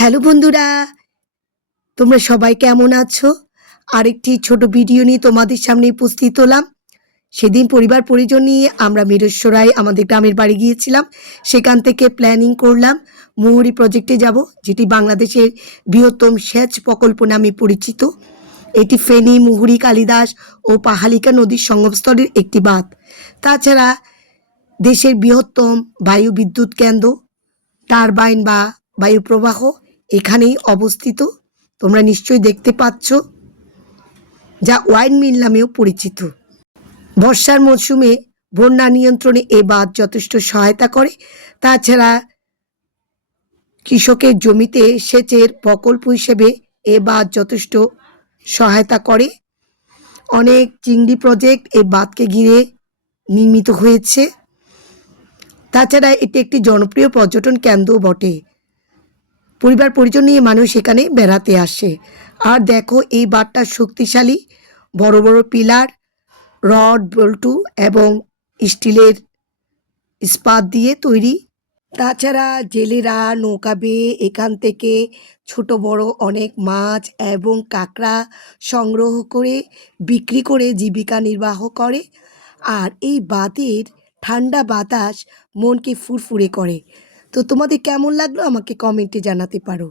Hello বন্ধুরা, তোমরা সবাই কেমন আছো? আরেকটি ছোট ভিডিও নিয়ে তোমাদের সামনে উপস্থিত হলাম। সেদিন পরিবার পরিজন নিয়ে আমরা মিরেশ্বরায় আমাদের গ্রামের বাড়ি গিয়েছিলাম। সেখান থেকে প্ল্যানিং করলাম মুহুরি প্রজেক্টে যাব, যেটি বাংলাদেশের বৃহত্তম সেচ প্রকল্প নামে পরিচিত। এটি ফেনী, মুহুরি, কালিদাস ও পাহালিকা নদীর সঙ্গমস্থলের একটি বাঁধ। তাছাড়া দেশের বৃহত্তম বায়ু বিদ্যুৎ কেন্দ্র, টারবাইন বা বায়ু প্রবাহ এখানেই অবস্থিত। তোমরা নিশ্চয়ই দেখতে পাচ্ছ যা ওয়াইন মিল নামেও পরিচিত। বর্ষার মরশুমে বন্যা নিয়ন্ত্রণে এ বাঁধ যথেষ্ট সহায়তা করে। তাছাড়া কৃষকের জমিতে সেচের প্রকল্প হিসেবে এ বাঁধ যথেষ্ট সহায়তা করে। অনেক চিংড়ি প্রজেক্ট এই বাঁধকে ঘিরে নির্মিত হয়েছে। তাছাড়া এটি একটি জনপ্রিয় পর্যটন কেন্দ্রও বটে। পরিবার পরিজন নিয়ে মানুষ এখানে বেড়াতে আসে। আর দেখো, এই বাঁধটা শক্তিশালী। বড় বড় পিলার, রড, বল্টু এবং স্টিলের ইস্পাত দিয়ে তৈরি। তাছাড়া জেলেরা নৌকা বেয়ে এখান থেকে ছোট, বড় অনেক মাছ এবং কাঁকড়া সংগ্রহ করে, বিক্রি করে জীবিকা নির্বাহ করে। আর এই বাঁধের ঠান্ডা বাতাস মনকে ফুরফুরে করে। তো তোমাদের কেমন লাগল আমাকে কমেন্টে জানাতে পারো।